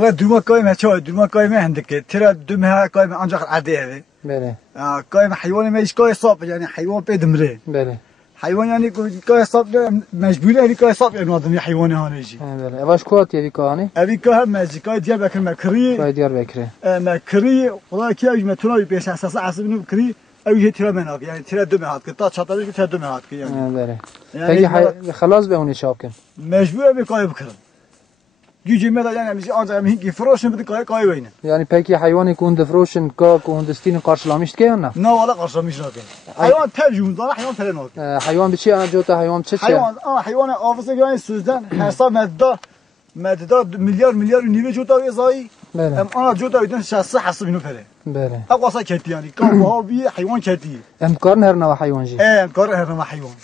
والله دوما قايمة شو دوما قايمة عندك ترى دوما قايمة أنجح عادية. بله. قايمة حيوان ما يشكاي صاب يعني حيوان بيدمره. بله. حيوان يعني كاي صاب مجبورة يعني كاي صاب يعني هذا حيوان هذا يجي. بله. أباش كوات يبي كهاني؟ أبي كهم ماجي كاي ديار بكر مكري. كاي ديار بكري. مكري والله كي أجي متناوي بيش أساس عصبنا مكري أو يجي ترى مناك يعني ترى دوما هات كتا شاطر ترى دوما هات كي يعني. بله. يعني خلاص بهوني شابكن. مجبور أبي كاي بكرة. يجي مثلا يعني مش أنت هيك فروشن بدك كاي وينه. يعني بيكي حيوان يكون دفروشن كون دستين قارشلاميش كيانا؟ لا ولا قارشلاميش ناكن. حيوان ترجم ضل حيوان تلناك. حيوان بشي أنا جوته حيوان بشي. حيوان آفز يعني سوزدان حساب مدة مليار ونيفي جوته إزاي. بله. أنا جوته يدن شخص حسب إنه فره. بله. أقوى كتي يعني كم بي حيوان كتي. كارن هرنا حيوان جي. كارن هرنا حيوان.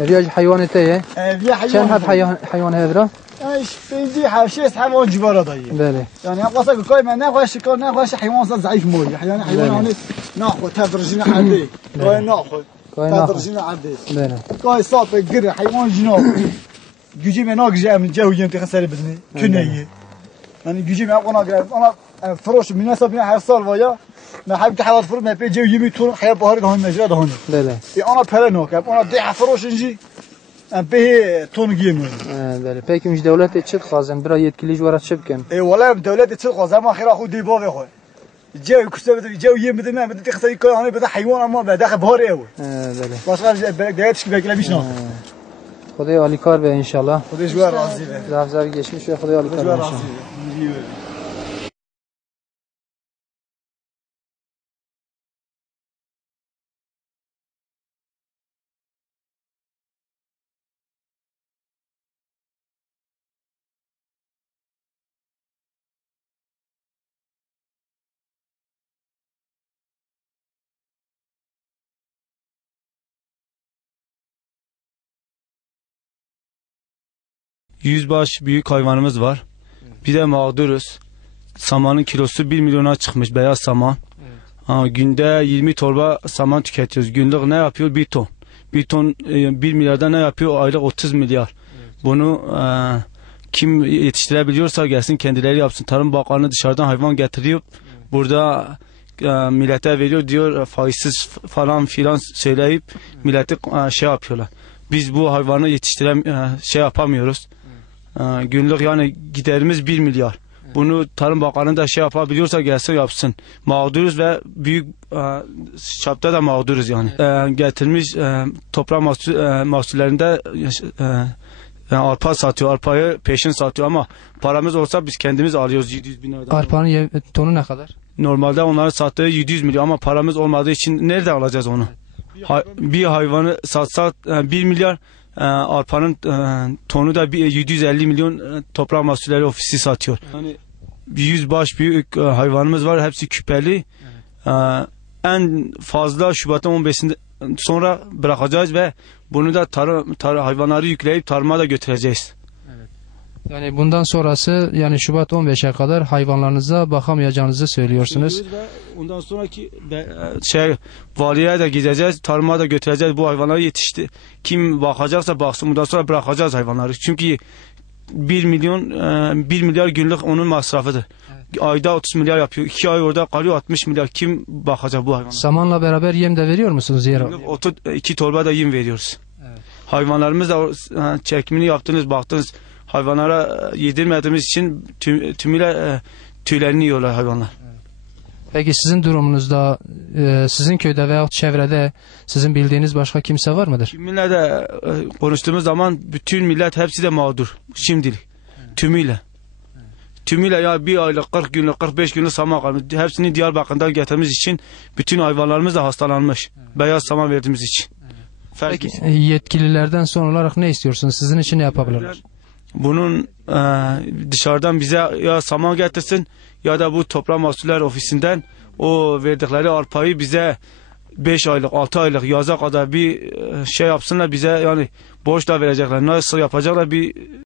بيجي حيوان تيه؟ حيوان. كم هاد حيوان هذا؟ إيش بيجي حشيس حيوان جبارة ضيق. بله. يعني أقوى كوي ما ناخذ حيوان ضعيف موي يعني حيوان هني ناخذ تدرجنا عندي. كوي ناخذ. تدرجنا عندي. بله. كوي صاف جري حيوان جنوب. جوجي مناق جاء من جو ينتي خسر بدني كنيه. يعني جوجي ما أقول أنا فروش من ناس بنا حصل ويا ما حب تحضر فروش ما بيجي يمي تون حياة بحر ده مجرى ده هون. بله. أنا بهرناك أنا ضيع فروش نجي به تون جيمون. بله. بيك مش دولة تشد خازن برا يتكليج ورا شبكن. والله دولة تشد خازن ما خير أخو دي بابي أخو. جو كسبت جو يم بدي ما بدي تخسر كل أنا بدي حيوان أما بدي بحر أوي. بله. بس غير دايتش كبير لا مش ناخ. خدای عالی کار به انشالله. خدای جوار راضی به. زفزر گشمی شوی خدای عالی کار به انشالله. Yüzbaş büyük hayvanımız var. Bir de mağduruz. Samanın kilosu 1 milyona çıkmış, beyaz saman. Günde 20 torba saman tüketiyoruz. Günlük ne yapıyor? 1 ton. 1 ton 1 milyarda ne yapıyor? Aylık 30 milyar. Bunu kim yetiştirebiliyorsa gelsin kendileri yapsın. Tarım Bakanlığı dışarıdan hayvan getiriyor. Burada millete veriyor, diyor faizsiz falan filan söyleyip milleti şey yapıyorlar. Biz bu hayvanı şey yapamıyoruz. Günlük yani giderimiz 1 milyar. Bunu Tarım Bakanı da şey yapabiliyorsa gelsin yapsın. Mağduruz ve büyük çapta da mağduruz yani. Getirmiş toprak mahsullerinde arpa satıyor. Arpayı peşin satıyor ama paramız olsa biz kendimiz alıyoruz 700 bin liradan. Arpanın tonu ne kadar? Normalde onları sattığı 700 milyon ama paramız olmadığı için nerede alacağız onu? Bir hayvanı satsak 1 milyar, arpanın tonu da 750 milyon toprak mahsulleri ofisi satıyor. Yani 100 baş büyük hayvanımız var, hepsi küpeli. En fazla Şubat'ın 15'inde sonra bırakacağız ve bunu da hayvanları yükleyip tarıma da götüreceğiz. Yani bundan sonrası yani Şubat 15'e kadar hayvanlarınıza bakamayacağınızı söylüyorsunuz. Ondan sonraki valiye de gideceğiz, tarıma da götüreceğiz. Bu hayvanları yetişti. Kim bakacaksa baksın. Bundan sonra bırakacağız hayvanları. Çünkü 1 milyar günlük onun masrafıdır. Evet. Ayda 30 milyar yapıyor. 2 ay orada kalıyor 60 milyar. Kim bakacak bu hayvanlara? Samanla beraber yem de veriyor musunuz yere? 2 torba da yem veriyoruz. Evet. Hayvanlarımız da çekimini yaptınız, baktınız. Hayvanlara yedirmediğimiz için tümüyle tüylerini yiyorlar hayvanlar. Peki sizin durumunuzda, sizin köyde veya çevrede sizin bildiğiniz başka kimse var mıdır? Kiminle de konuştuğumuz zaman bütün millet hepsi de mağdur şimdilik. Evet. Tümüyle. Evet. Tümüyle ya bir aylık 40 günlük 45 günlük saman kalmış. Hepsini Diyarbakır'dan getirdiğimiz için bütün hayvanlarımız da hastalanmış. Evet. Beyaz saman verdiğimiz için. Evet. Peki yetkililerden son olarak ne istiyorsunuz? Sizin için ne yapabilirler? Bunun dışarıdan bize ya saman getirsin ya da bu toprak mahsuller ofisinden o verdikleri arpayı bize 5 aylık 6 aylık yaza kadar bir şey yapsınlar bize, yani borçla verecekler. Nasıl yapacaklar bir